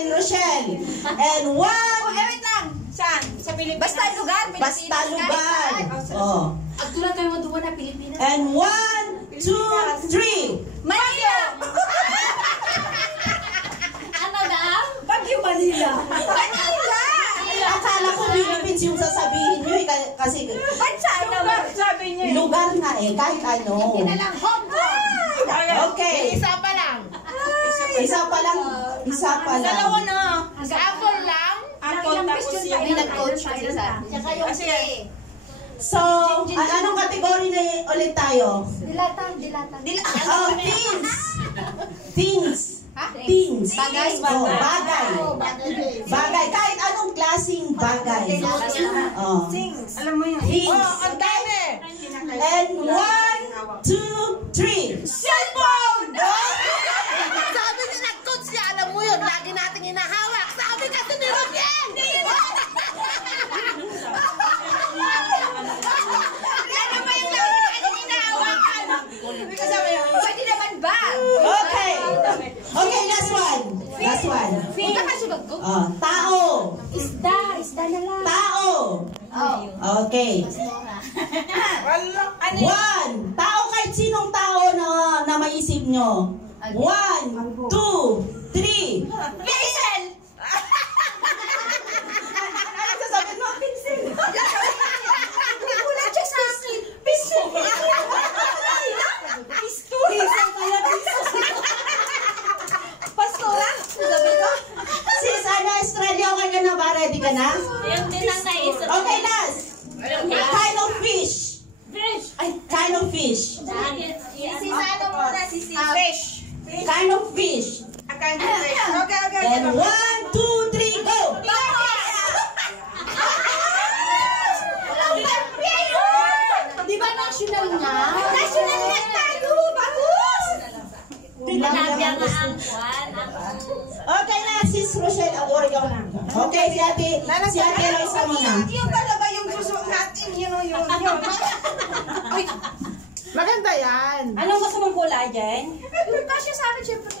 and Rochelle. And one... wait lang. Saan? Sa Pilipinas? Basta lugar. Basta lugar. Oh. Agtulan kayo maduwa na Pilipinas. And 1, 2, 3. Manila! Ano daw? Bagyo Manila. Manila! Akala ko Philippines yung sasabihin nyo kasi Bansa naman. Sabi niya. lugar na kahit ano. Hindi na lang Hong Kong. Okay. Isa pa lang. Isa pa lang. Dalawa na. Sa apple lang. Apple tapos yung May nag-coach kasi sa. Tsaka yung So, anong kategory na ulit tayo? Dilata. Oh, things. Things. Things. Bagay. Oh, bagay. Bagay. Kahit anong klaseng bagay. Oh. Alam mo yun. Things. Oh, ang dami. And 1, 2, 3. Cellphone! Sabi ni nag-coach niya, alam mo yun, lagi nating hinahawak. Sabi kasi ni Rochelle! Ano ba yung lagi nating hinahawakan? Pwede naman ba? Okay. Okay, last one. Last one. Punta ka sunod ko. Oh, tao. Isda na lang. Tao. Okay. Ano? 1. Tao, kahit sinong tao na maisip nyo. 1, 2, 3. Pinsel! Ano sasabihin mo? Pinsel. Wala siya sa akin. Pinsel. Pastora? Sabi ko? Sis, Australia ka na ba? Ready ka na? Yan din ang naisip. Okay, last. Kind of fish. Kind of fish. Si Sano muna, si Fish. Kind of fish. Okay. And 1, 2, 3, go! Di ba national na? National na tayo! Bagus! Tilapia nga ang kwan. Okay na, sis Rochelle, award ka na. Okay, si ate Rosa muna. Yung talaga yung susunod natin, yun. Maganda yan. Anong gusto mong kulay dyan? Kasi sa akin, syempre.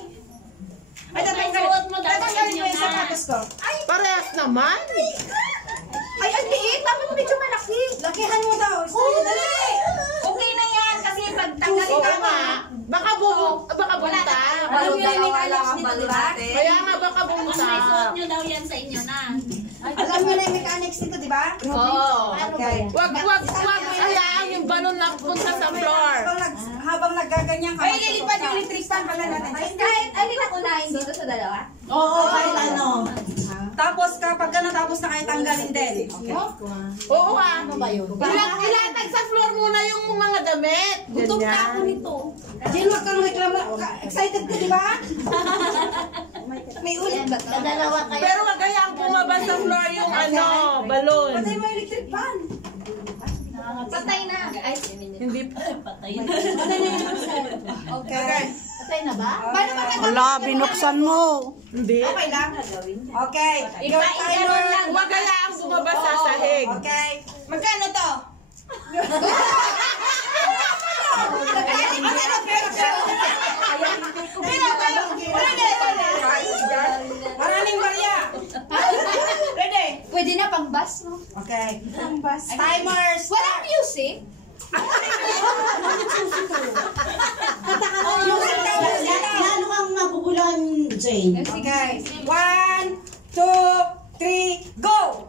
Ay, tatanggalin mo yung sapatos ko. Parehas naman. Ay, ang liit. Dapat medyo malaki. Lakihan mo daw. Dali! Okay na yan. Kasi pag tanggalin Oo ka nga. Baka bunta. Alam niyo yung mechanics nito, di ba? Kaya nga baka bunta. nyo daw yan sa inyo na. Alam niyo na yung mechanics nito, di ba? Oo. Okay. Wag hayaan yung balon na punta sa floor. Habang naggaganyan ka. Ay, lilipad yung electric fan pala natin. Kahit alin ako unahin dito sa dalawa? Oo, kahit ano. Tapos kapag natapos na kayo tanggalin din. Okay. Oo nga. Ano ba yun? Ilatag sa floor muna yung mga damit. Gutom na ako Ganyan. nito. Jen, wag kang reklamo. Excited ka, di ba? May ulit ba ka? Dalawa kayo. Pero wag hayaan bumaba sa floor yung balon. Patay mo yung electric fan. Patay na. Ay, Hindi pa. Patay. Patay na yung fan. Okay. patay na ba? Paano ba Wala, binuksan mo. Hindi. Okay lang. Okay. Your timer. Wag hayaan bumaba sa sahig. Okay. Magkano to? Maraming barya. Ready? Pwede na pang bus, no? Okay. Timers. Walang music. Lalo kang magugulan, Jane. Okay. 1, 2, 3, go!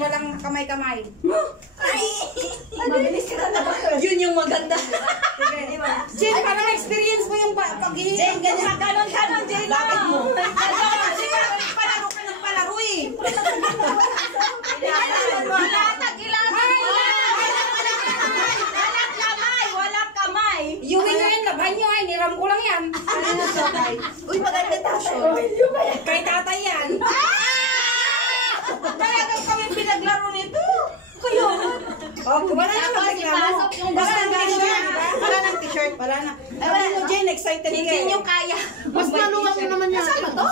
Walang kamay-kamay. Mabilis ka na naman. Yun yung maganda. Jen, para Jane, ganyan. Ganon, Jane. Bakit mo? Palaro ka ng palaro eh. Walang kamay. Yung ngayon, laban nyo ay, niram ko lang yan. Uy, maganda tasyo. Kay tatay yan. Talagang kami pinaglaro nito. Wala na magreklamo. Wala ng t-shirt. Wala na. Ay, wala mo, Jane. Excited ka. Hindi nyo kaya. Mas maluwag mo naman yan.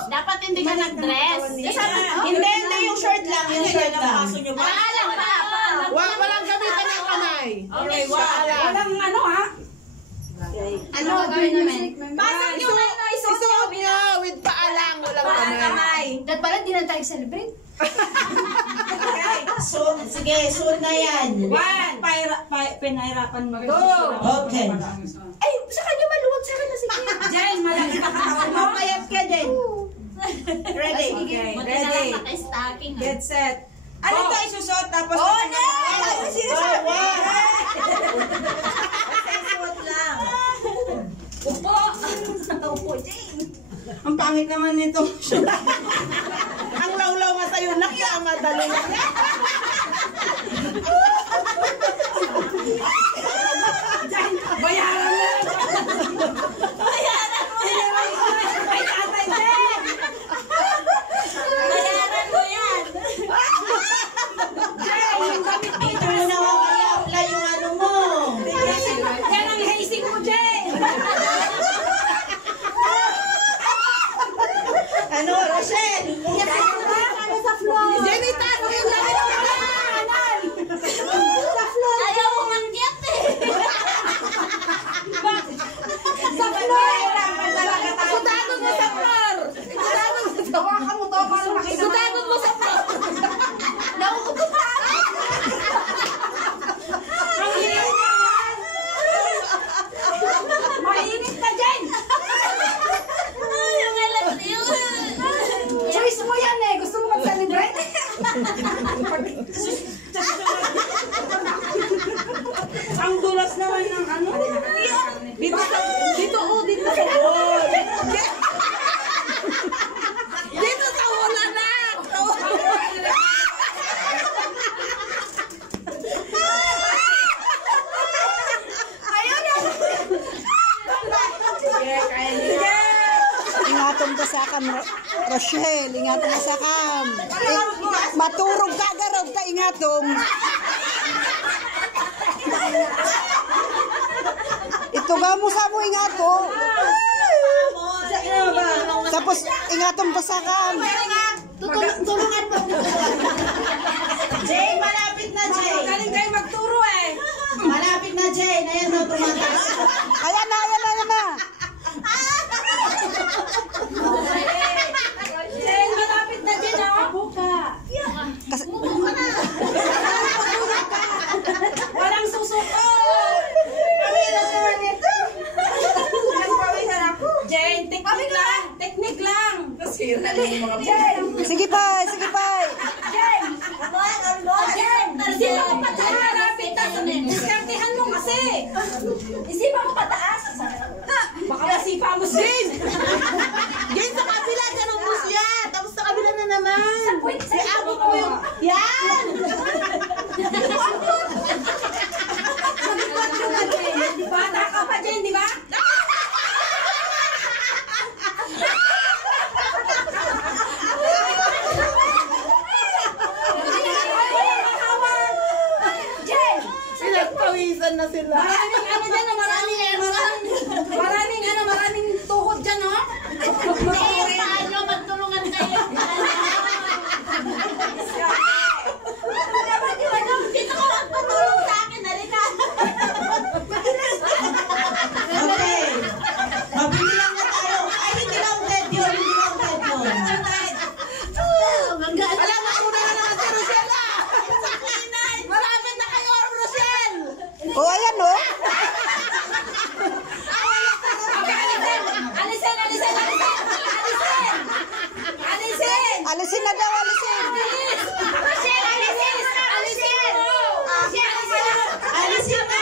Dapat hindi ka nag-dress. Hindi, yung short lang. Yung short lang. Alam pa. Walang gamitan ng kamay. Okay, walang ano ha? Ano gagawin namin? Pasok yung ano, Isuot niyo with paalang. Walang kamay. kamay. Dahil pala, di na tayo celebrate. So, sige, suot na yan. One. Pinahirapan mo. Okay. Ay, sa kanya maluwag, sa kanya sige. Jane, malaki ka katawan mo. Payat ka din. Ready? Okay, Buti na lang ready. naka-stocking. Get set. Ano ito isusot tapos? Oh, no! Sinasabi. Suot lang. Upo. Upo, Jane. Ang pangit naman nito. Ang lawlaw nga sa'yo, nakamadali lang. Bayaran mo. Bayaran mo yan. Ay, tatay, Jane. Bayaran mo yan. Ito mo na kaya pala yung ano mo. Yan ang hazy ko, Jane. Ano, Rochelle? Jenny, tato yung damit mo na! Ayaw mo mangyat eh. Sutagot mo sa floor! Hawakan mo to para makita. Sutagot mo sa floor! Nauupo pa. Ang hiling niya yan. Mainit ka, Jane. Yung alam niyo. Choice mo yan eh. Gusto mo mag-celebrate? Ang dulas naman ng ano. Dito sa Dito sa Dito sa wala na! Ingatong ka sa kam, Rochelle. Ingatong ka sa kam. Maturog ka, garog ka, ingatong. Ito ga mo sa mo, ingatong. Tapos, ingatong ka sa kam. Tulungan mo. Jane, malapit na, Jane. galing kayo magturo eh. Malapit na, Jane. Ayan na, tumataas. Ayan na, ayan na, ayan na. Jane, malapit na din ako. Kas- Walang susuko. Pamilang naman ito. Nagpawisan ako. Jane, technique lang. Technique lang. Sige pa, sige pa. Isipan mo pataas. Malapit na. Diskartehan mo kasi. Isipan mo pataas. Baka masipa mo, Jane. Jane, sa kabila, ganun mo siya. Tapos sa kabila na naman. Iabot mo yung... Yan! Bata ka pa, Jane, di ba? Pinagpawisan na sila. Maraming ano dyan, oh, maraming tuhod dyan, oh. Hindi, paano magtulungan kayo? Dito ka magpatulong sa akin. Halika. Okay. Mabili lang na tayo. Ay, hindi lang dead yun. Hindi lang dead yun. Alam mo, una na naman si Rochelle. Malapit na kayo, Rochelle. O, ayan o. Alisin na daw, alisin. Alisin na! Alisin na!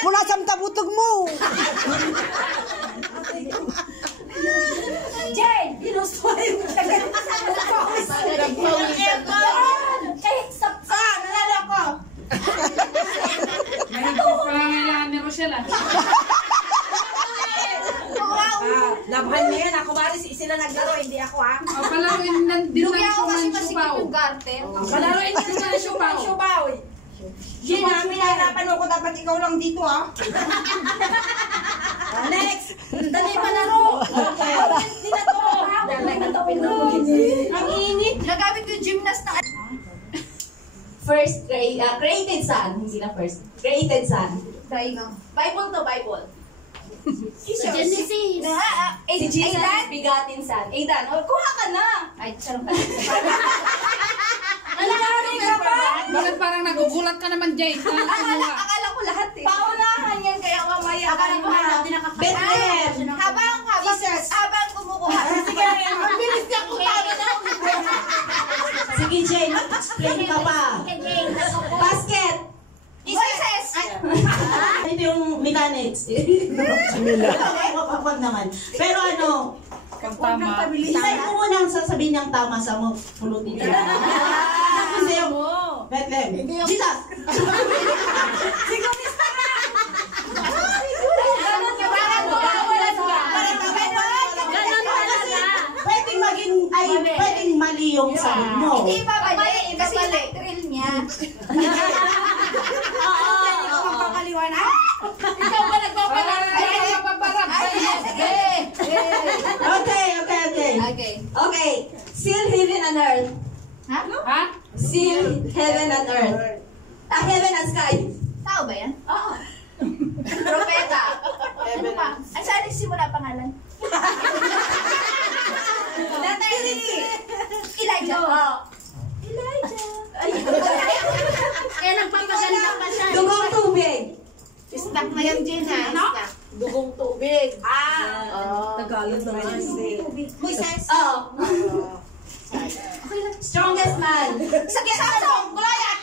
Mula sa tabutog mo. Jane, ginusto yung tagal. Nalala ko. Pangangailangan ni Rochelle ah. Labahan niya yan. Ako bari sila naglaro, hindi ako ha. Palaruin din ng Shuman-Shubaw. Palaruin din ng Shuman-Shubaw. Gina, minahirapan ako. Dapat ikaw lang dito ha. Next! Dali palaro! Okay. Hindi na to. Ang init. Nagamit ko yung gymnast na... First, created son. Hindi na first. Created son. Bible to Bible. Genesis. Aidan, bigatin son. Aidan, kuha ka na. Ay, sarap. Alalahanin ka pa. Bakit parang nagugulat ka naman, Jane? Akala ko lahat eh. Paunahan yan, kaya mamaya. Akala ko lahat din nakakatawa. Bethlehem. Habang kumukuha. Sige, ang bilis niya kumain na. Sige, Jane, explain ka pa. Basket. Moises! Ito yung mechanics. Wag naman. Pero ano, Pagtama. isay mo munang sasabihin niyang tama sa mo pulutin niya. Kasi yung Bethlehem. Jesus! Pwedeng maging, ay, pwedeng mali yung sagot mo. Hindi ba bali? Kasi yung thrill niya. Ikaw ba nagpapalag? Ikaw ba paparap? Okay. Okay. Seal heaven and earth. Ha? Seal heaven and earth. Heaven and sky. Tao ba yan? Oo. Propeta. Ano pa? Ang saan nagsimula pangalan? Elijah. Oo. Kaya nagpapaganda pa siya. Dugong tubig. Stuck na yan, Jen, ha? Ano? Dugong tubig. Tagalog naman kasi. Moises. Oo. Strongest man. Sa Samsung! Goliath!